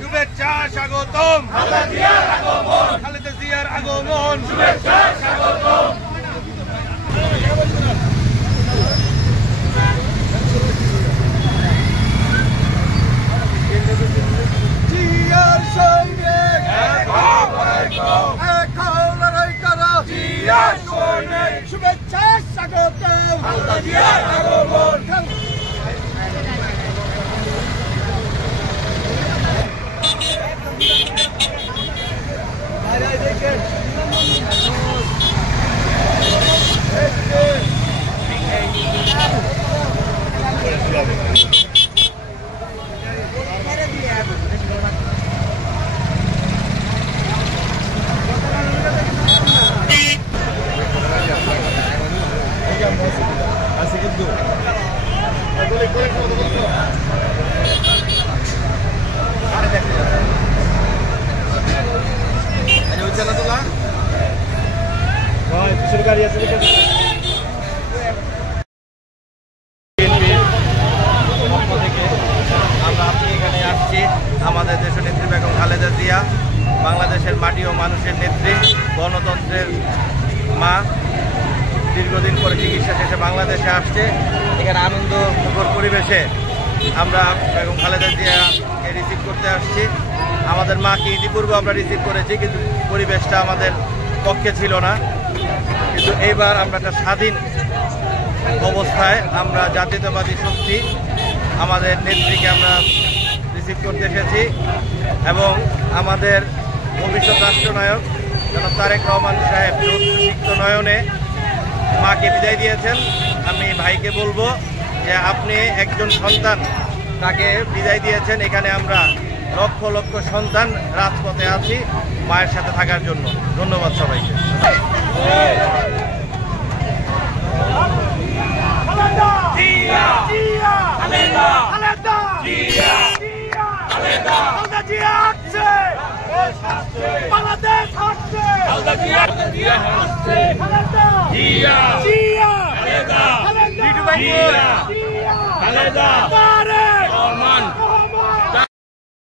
শুভেচ্ছা স্বাগতম খালেদা জিয়ার আগমন শুভেচ্ছা স্বাগতম জিয়ার সঙ্গে জিয়ার সঙ্গে শুভেচ্ছা স্বাগতম খালেদা জিয়ার আগমন আমাদের দেশনেত্রী বেগম খালেদা জিয়া বাংলাদেশের মাটি ও মানুষের নেত্রী, গণতন্ত্রের মা, দীর্ঘদিন পরে চিকিৎসা শেষে বাংলাদেশে আসছে। এখানে আনন্দমুখর পরিবেশে আমরা বেগম খালেদা জিয়াকে রিসিভ করতে আসছি। আমাদের মাকে ইতিপূর্বে আমরা রিসিভ করেছি, কিন্তু পরিবেশটা আমাদের পক্ষে ছিল না। কিন্তু এইবার আমরা একটা স্বাধীন অবস্থায় আমরা জাতীয়তাবাদী শক্তি আমাদের নেত্রীকে আমরা রিসিভ করতে এসেছি এবং আমাদের ভবিষ্যৎ রাষ্ট্রনায়ক জনাব তারেক রহমান সাহেব সিক্ত নয়নে মাকে বিদায় দিয়েছেন। আমি ভাইকে বলবো যে আপনি একজন সন্তান তাকে বিদায় দিয়েছেন, এখানে আমরা লক্ষ লক্ষ সন্তান রাজপথে আছি মায়ের সাথে থাকার জন্য। ধন্যবাদ সবাইকে। খালেদা